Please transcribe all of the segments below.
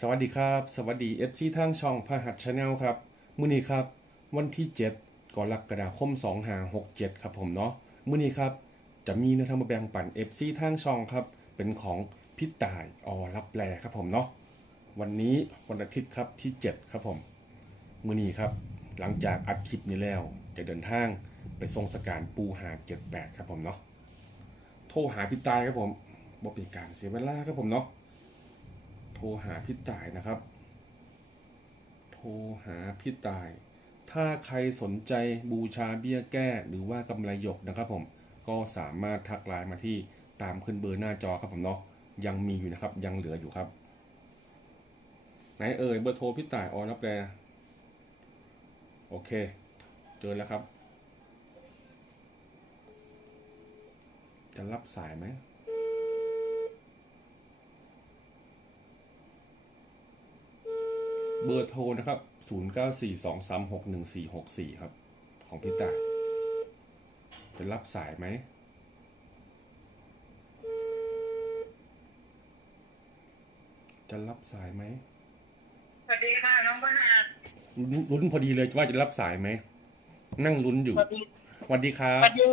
สวัสดีครับ สวัสดี FC ทางช่องพหัสชาแนลครับมื้อนี้ครับ วันที่ 7กรกฎาคม2567 ครับผมเนาะมื้อนี้ครับ จะมีนวทางมาแบ่งปัน FC ทางช่องครับ เป็นของพี่ต่ายอรับแลครับผมเนาะวันนี้วันอาทิตย์ครับที่ 7 ครับผมมื้อนี้ครับ หลังจากอัดคลิปนี้แล้ว จะเดินทางไปทรงสการปูหา78 ครับผมเนาะโทรหาพี่ตายครับผมบ่เป็นการเสียเวลาครับผมเนาะ รหาพี่ตายนะครับ โทรหาพี่ตาย ถ้าใครสนใจบูชาเบี้ยแก้ หรือว่ากำไรหยกนะครับผม ก็สามารถทักไลน์มาที่ตามขึ้นเบอร์หน้าจอครับผมเนาะ ยังมีอยู่นะครับ ยังเหลืออยู่ครับ ไหนเอ่ยเบอร์โทรพี่ตายออนรับแลโอเค เจอแล้วครับ จะรับสายไหม เบอร์โทรนะครับ 0942361464 ครับ ของพี่ต่ายจะรับสายไหมจะรับสายไหมสวัสดีค่ะน้องประหารลุ้นลุ้นพอดีเลยว่าจะรับสายไหม นั่งลุ้นอยู่สวัสดีสวัสดีครัสบวัสดี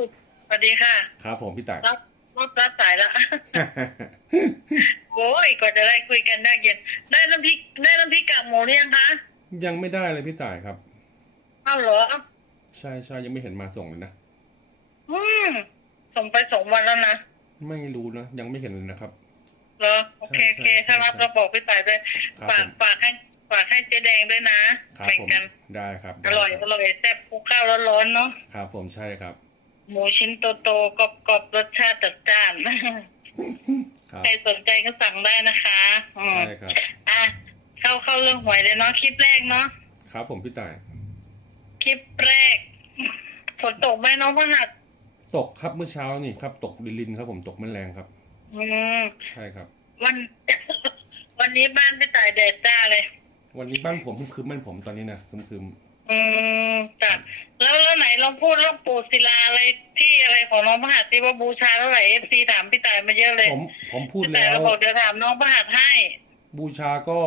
สวัสดีค่ะ ครับผมพี่ต่าย รับรับรับสายแล้วโอ้ยกว่าจะได้คุยกันได้เย็น ได้น้ำพริกได้น้ำพริกกากหมูหรือยังคะยังไม่ได้เลยพี่ต่ายครับเอ้าเหรอ ใช่ใช่ยังไม่เห็นมาส่งเลยนะ อืมส่งไปสองวันแล้วนะไม่รู้นะยังไม่เห็นเลยนะครับ เหรอโอเคโอเคใช่ใช่ถ้ารับใช่ เราบอกพี่สายด้วยครับฝากผมฝากให้ฝากให้เจ๊แดงด้วยนะครับแบ่งผมกัน ได้ครับอได้ร่อยคอบร่อยแซ่บคลุกข้าวร้อนๆเนาะ ครับผมใช่ครับ หมูชิ้นโตๆกรอบๆรสชาติจัดจ้าน ครับ ใครสนใจก็สั่งได้นะคะอืมใช่ครับ อะเข้าเข้าเรื่องหวยเลยเนาะคลิปแรกเนาะครับผมพี่ต่าย คลิปแรกฝนตกไหมน้องพหัสตกครับเมื่อเช้านี่ครับ ตกดินลินครับผมตกแมลงครับ อืมใช่ครับ วัน วันนี้บ้านพี่ต่ายแดดจ้าเลย วันนี้บ้านผมคืมๆบ้านผมตอนนี้นะคืมอืมจ้ะ แล้วแล้วไหนลองพูดเรื่องปู่ศิลาอะไรที่อะไรของน้องพหัสที่ว่าบูชาเท่าไหร่เอฟซีถามพี่ต่ายมาเยอะเลยๆผมผมพูดพี่ต่ายแล้วเราบอกเดี๋ยวถามน้องพหัสให้ บูชาก็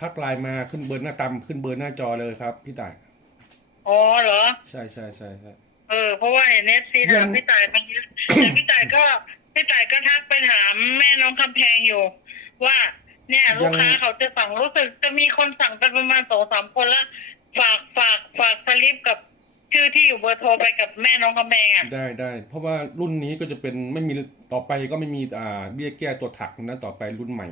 ทักไลน์มาขึ้นเบอร์หน้าตามขึ้นเบอร์หน้าจอเลยครับ พี่ต่ายอ๋อเหรอ ใช่ใช่ใช่ใช่ เออเพราะว่าเห็นเอฟซียัถามง พี่ต่ายมาเยอะแต่พี่ต่ายก็พี่ต่ายก็ทักไปถามแม่น้องคำแพงอยู่ ว่าเนี่ยลูกค้าเขาจะสั่งรู้สึกจะมีคนสั่งกันประมาณสองสามคนละฝากฝากฝากสลิปกับ ชื่อที่อยู่เบอร์โทรไปกับแม่น้องคำแพงอะได้ได้เพราะว่ารุ่นนี้ก็จะเป็นไม่มีต่อไปก็ไม่มีอ่าเบี้ยแก้ตัวถักนะต่อไปรุ่นใหม่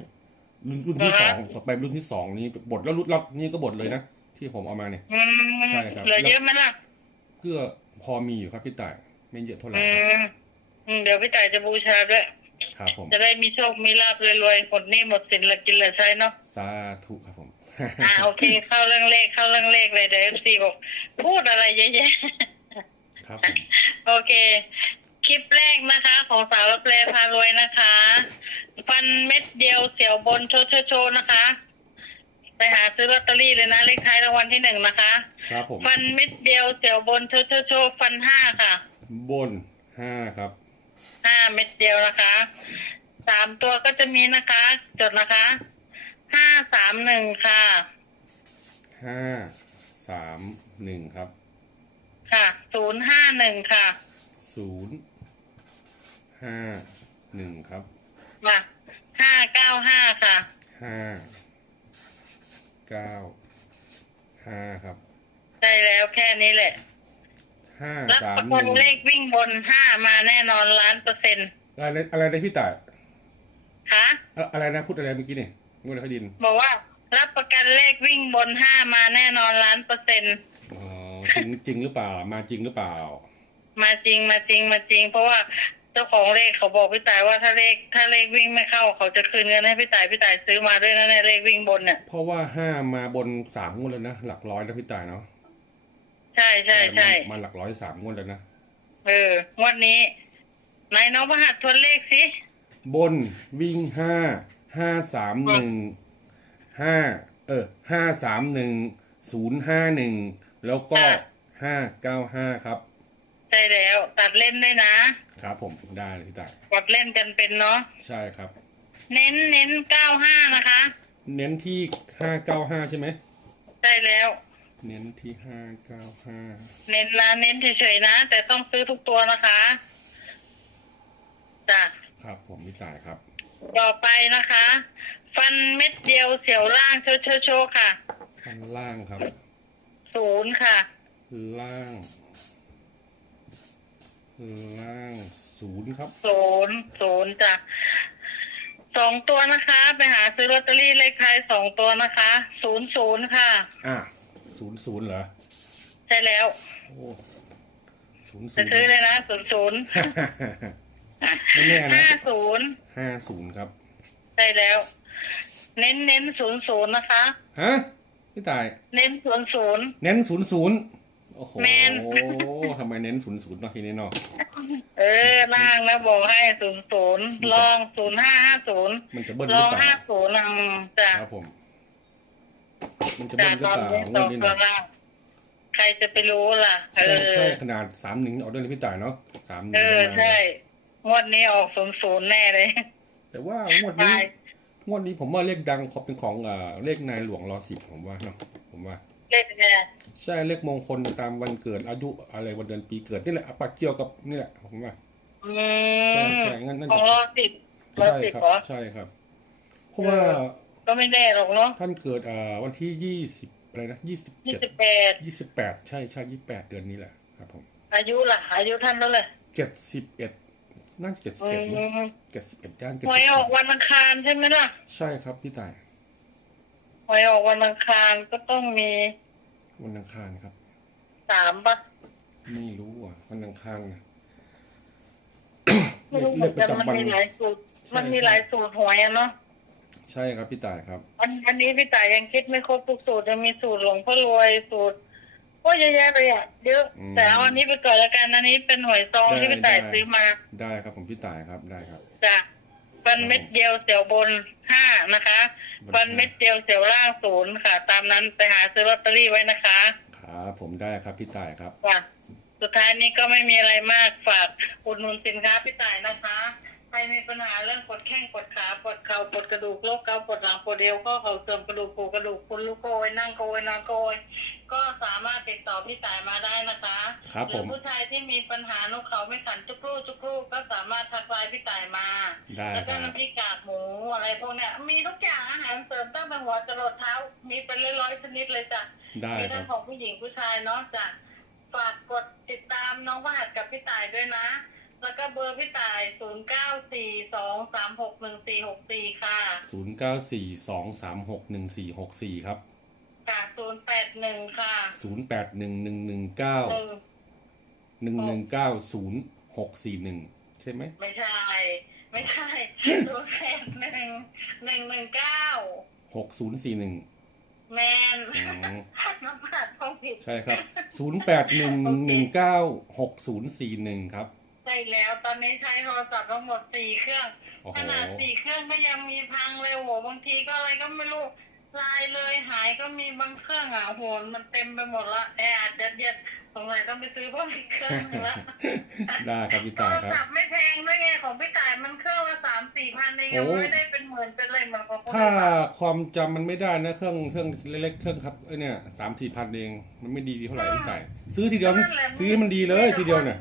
รุ่นรุ่นที่สองต่อไปรุ่นที่สองนี้บทแล้วรุ่นรับนี่ก็บทเลยนะที่ผมเอามาเนี่ยอืมใช่ครับเหลือเยอะไหมล่ะก็พอมีอยู่ครับพี่ต่ายไม่เยอะเท่าไหร่อืครับมอืมเดี๋ยวพี่ต่ายจะบูชาด้วย ครับผมจะได้มีโชคมีลาบรวยๆหมดหนี่หมดสินเหละกินเหละใช้เนาะ สาธุครับผม อ่าโอเค เข้าเรื่องเลขเข้าเรื่องเลขเลยเดี๋ยวเอฟซีบอกพูดอะไรเยอะแยะครับผมโอเค คลิปแรกนะคะ ของสาวรับแปลพารวยนะคะ ฟันเม็ดเดียวเสียวบนโชว์โชว์โชว์นะคะ ไปหาซื้อลอตเตอรี่เลยนะเลขท้ายรางวัลที่หนึ่งนะคะ ครับผมฟันเม็ดเดียวเสียวบนโชว์โชว์โชว์ฟันห้าค่ะบนห้าครับ ห้าเม็ดเดียวนะคะสามตัวก็จะมีนะคะ จดนะคะ ห้าสามหนึ่งค่ะ ห้าสามหนึ่งครับค่ะศูนย์ห้าหนึ่งค่ะศูนย์ห้าหนึ่งครับมาห้าเก้าห้าค่ะ ห้าเก้าห้าครับได้แล้วแค่นี้แหละห้ารับสาปมระหกันนึ่งเลขวิ่งบนห้ามาแน่นอนล้านเปอร์เซ็นต์อะไรอะไรนะพี่ต่ายค่ะ อะอะไรนะพูดอะไรเมื่อกี้นี่ งวดอะไรเขาดิน บอกว่า รับประกันเลขวิ่งบนห้ามาแน่นอนล้านเปอร์เซ็นต์อ๋อจริงจริงหรือเปล่า มาจริงหรือเปล่า มาจริงมาจริงมาจริง เพราะว่าเจ้าของเลขเขาบอกพี่ต่ายว่าถ้าเลขถ้าเลขวิ่งไม่เข้า เขาจะคืนเงินให้พี่ต่ายพี่ต่ายซื้อมาด้วยนะในเลขวิ่งบนเนี่ยเพราะว่าห้ามาบนสามงวดแล้วนะหลักร้อยแล้วพี่ต่ายเนาะใช่ใช่ใช่มาหลักร้อยสามงวดแล้วนะเอองวดนี้ไหนน้องประหัดทวนเลขสิบนวิ่งห้า ห้าสามหนึ่งห้าเออห้าสามหนึ่งศูนย์ห้าหนึ่งแล้วก็ห้าเก้าห้าครับ ใช่แล้ว ตัดเล่นด้วยนะ ครับผมได้เลยพี่ต่ายกดเล่นกันเป็นเนาะใช่ครับ เน้นเน้นเก้าห้านะคะ เน้นที่ห้าเก้าห้าใช่ไหมได้แล้ว เน้นที่ห้าเก้าห้าเน้นนะเน้นเฉยๆนะ แต่ต้องซื้อทุกตัวนะคะจ้ะครับผมพี่ต่ายครับ ต่อไปนะคะ ฟันเม็ดเดียวเสียวล่างโชว์โชว์โชว์ค่ะ ฟันล่างครับ ศูนย์ค่ะ ล่าง ล่างศูนย์ครับ ศูนย์ศูนย์จ้ะสองตัวนะคะ ไปหาซื้อลอตเตอรี่เลขท้ายสองตัวนะคะศูนย์ศูนย์ค่ะ อะศูนย์ศูนย์เหรอ ใช่แล้ว โอ้ศูนย์ศูจะนย์ ซื้อเลยนะศูนย์ศูนย์ ไม่แน่นะห้าศูนย์ห้าศูนย์ครับ ใช่แล้ว เน้นเน้นศูนย์ศูนย์นะคะ ฮะ พี่ต่าย เน้นศูนย์ศูนย์ เน้นศูนย์ศูนย์โอ้โหแม่น ทำไมเน้นศูนย์ศูนย์เนาะทีนี้เนาะ เออล่างนะบอกให้ศูนย์ศูนย์ลองศูนย์ห้าห้าศูนย์มันจะเบิ้ลหลรือองเปล่า ห้าศูนย์จ้ะครับผม มันจะจ้ะเบิ้ลหรือตอนเปล่านี้งตวอดนนี้ตัวนะล่างใครจะไปรู้ล่ะ เอใช่อ ใช่ขนาดสามหนึ่งเอาด้วยนะพี่ต่ายเนาะสามหนึ่งเออ ใช่ งวดนี้ออกศูนย์ศูนย์แน่เลย แต่ว่างวดนี้ ใช่ งวดนี้ผมว่าเลขดังขอเป็นของอ่าเลขนายหลวงรอสิบผมว่าเนาะผมว่า เลขเนี่ย ใช่เลขมงคลตามวันเกิดอายุอะไรวันเดือนปีเกิดนี่แหละเอาปากเกี่ยวกับนี่แหละผมว่า อืใช่มใช่งั้นนั่น ขอจะงรอสิบรอใช่สิบครับเหรอ ใช่ครับเพราะว่าเออ ก็ไม่แน่หรอกเนาะท่านเกิดอ่าวันที่ยี่สิบอะไรนะยี่สิบยี่เจ็ดสิบแปดยี่สิบแปดใช่ใช่ยี่แปดเดือนนี้แหละครับผมอายุล่ะ อายุท่านแล้วเลยเจ็ดสิบเอ็ด น่าจะเจ็ดสิบอืเอ็ดนะมเจ็ดสิบเอ็ดย่างเจ็ดหสิวยบออกวันอังคารใช่ไหมล่ะใช่ครับพี่ต่ายหวยออกวันอังคารก็ต้องมีวันอังคารครับ สามปะไม่รู้อะวันอังคารนะไม่รู้เหเลมือขนประกันมันจำวันมีหลายสูตรใช่มันมีหลายสูตรหวยอะเนาะใช่ครับพี่ต่ายครับ อันอันนี้พี่ต่ายยังคิดไม่ครบทุกสูตรยังมีสูตรหลวงพ่อรวยสูตร โอ้ยเยอะแยะเลยอะเยอะอืม แต่เอาอันนี้ไปก่อนละกันอันนี้เป็นหวยซองได้ที่พี่ต่ายได้ซื้อมาได้ครับผมพี่ต่ายครับได้ครับ จ้ะฟันเม็ดเดียวเสียวบนห้านะคะบนฟันเม็ดเดียวเสียวล่างศูนย์ค่ะ ตามนั้นไปหาซื้อลอตเตอรี่ไว้นะคะครับผมได้ครับพี่ต่ายครับ จ้ะสุดท้ายนี้ก็ไม่มีอะไรมากฝากอุดหนุนสินค้าพี่ต่ายนะคะ ใครมีปัญหาเรื่องปวดแข้งปวดขาปวดเข่าปวดกระดูกโรคเกาต์ปวดหลังปวดเอวข้อเข่าเสื่อมกระดูกปูกระดูกคุณลูกโกยนั่งโกยนอนโกยก็สามารถติดต่อพี่ต่ายมาได้นะคะครับหผรือมผู้ชายที่มีปัญหานกเขาไม่ขันจุกรูจุกรูก็สามารถทักไลน์พี่ต่ายมา ได้แล้วคก็รับ น้ำพริกกากหมูอะไรพวกเนี้ยมีทุกอย่างอาหารเสริมตั้งแต่หัวจรดเท้ามีเป็นร้อยๆชนิดเลยจ้ะ ได้มีครัทั้บงของผู้หญิงผู้ชายเนาะจ้ะฝากกดติดตามน้องวาดกับพี่ต่ายด้วยนะ แล้วก็เบอร์พี่ต่าย 0 9 4 2 3 6 1 4 6 4 ค่ะ ศูนย์เก้าสี่สองสามหกหนึ่งสี่หกสี่ครับค่ะ 081 ค่ะศูนย์แปดหนึ่งหนึ่งหนึ่งเก้าเออหนึ่งหนึ่งเก้าศูนย์หกสี่หนึ่งใช่ไหมไม่ใช่ ไม่ใช่ 081 119 หกศูนย์สี่หนึ่งแมนอ๋อน้ำผัดท้องผิด ใช่ครับศูนย์แปดหนึ่งหนึ่งเก้าหกศูนย์สี่หนึ่งครับ ใช่แล้ว ตอนนี้ใช้โทรศัพท์ทั้งหมดสี่เครื่อง โอ้โหขนาดสี่เครื่องก็ยังมีพังเลยโหบางทีก็อะไรก็ไม่รู้ลายเลยหายก็มีบางเครื่องอะโหมันเต็มไปหมดละแอร์อาจจะเดียดสงสัยต้องไปซื้อเพิ่มอีกเครื่องหนึงละได้ครับพี่โทต่ายรครับ ศัพท์ไม่แพงด้วยไงของพี่ต่ายมันเครื่องละสามสี่พันเองยังโอ้ ไม่ได้เป็นหมื่นเป็นเลยเหมือนของคนถ้าอื่นความจำมันไม่ได้นะเครื่องเครื่องเล็กๆเครื่องครับไอเนี่ยสามสี่พันเองมันไม่ดีเท่าไหร่พี่ต่าย ซื้อทีเดียวซื้อมันดีเลยทีเดียวเนี่ย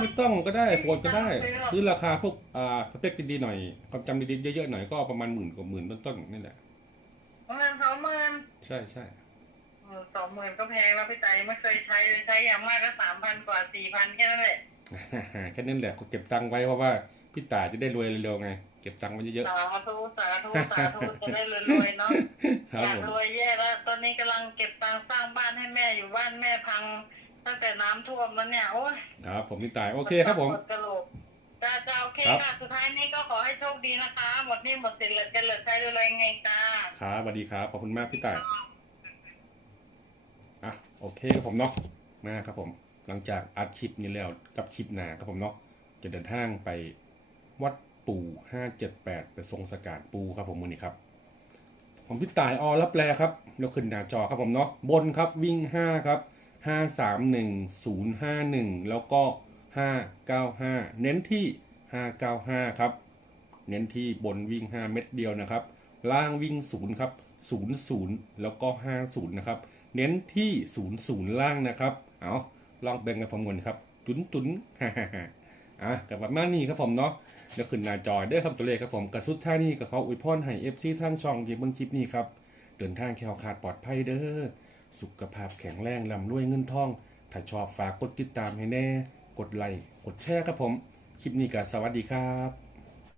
ไม่ต้องก็ได้โฟนก็ได้ไม่ต้องซื้ซื้ออหรอกราคาพวกอ่าสเปคดีๆหน่อย ความจำดีๆเยอะๆหน่อยก็ประมาณหมื่นกว่าหมื่นต้นๆนี่แหละเงินสองหมื่นใช่ใช่สองหมื่นก็แพงแล้วพี่ไตไม่เคยใช้เลยใช้อย่างมากก็สามพันกว่าสี่พันแค่นั้นแหละแค่นั้นแหละก็เก็บตังค์ไว้เพราะว่าพี่ต่ายจะได้รวยเร็วๆไง เก็บตังค์ไว้เยอะสาธุสาธุสาธุจะได้รวยๆเนาะๆครับอยากผมรวยแย่แล้วตอนนี้กำลังเก็บตังค์สร้างบ้านให้แม่อยู่บ้านแม่พัง ตั้งแต่น้ำท่วมแล้วเนี่ยโอ้ยครับผมพี่ต่ายโอเคครับผม ปวดกระโหลกจ้าจ้าโอเคครับค่ะสุดท้ายนี้ก็ขอให้โชคดีนะคะ หมดหนี่หมดสินเหลือกันเหลือใช้รวยๆไงจ้า ครับสวัสดีครับขอบคุณมากพี่ต่ายอะโอเคครับผมเนาะนะครับผม หลังจากอัดคลิปนี้แล้วกับคลิปหน้าครับผมเนาะจะเดินทางไปวัดปู่ห้าเจ็ดแปดไปทรงสกาดปูครับผมมือนี้ครับ ผมพี่ต่ายอรับแลครับแล้วขึ้นหน้าจอครับผมเนาะบนครับวิ่งห้าครับ ห้าสามหนึ่งศูนย์ห้าหนึ่งแล้วก็ห้าเก้าห้าเน้นที่ห้าเก้าห้าครับ เน้นที่บนวิ่ง 5 เม็ดเดียวนะครับ ล่างวิ่ง 0 ครับ 0 0 แล้วก็ 50 นะครับ เน้นที่ 0 0 ล่างนะครับ เอาลองเบ่งกันผมก่อนครับตุนตุนฮ่าฮ่าฮ่าอะกับประมาณนี้ครับผมเนาะเดี๋ยวขึ้นหน้าจอเด้อครับตัวเลขครับผมกระสุดท่านี้กับเขาอวยพรให้ FC ทางช่องที่เบิ่งคลิปนี้ครับ เดินทางแคล้วคลาดปลอดภัยเด้อ สุขภาพแข็งแรงลำรวยเงินทอง ถ้าชอบฝากกดติดตามให้แน่ กดไลค์ กดแชร์ครับผม คลิปนี้ก็สวัสดีครับ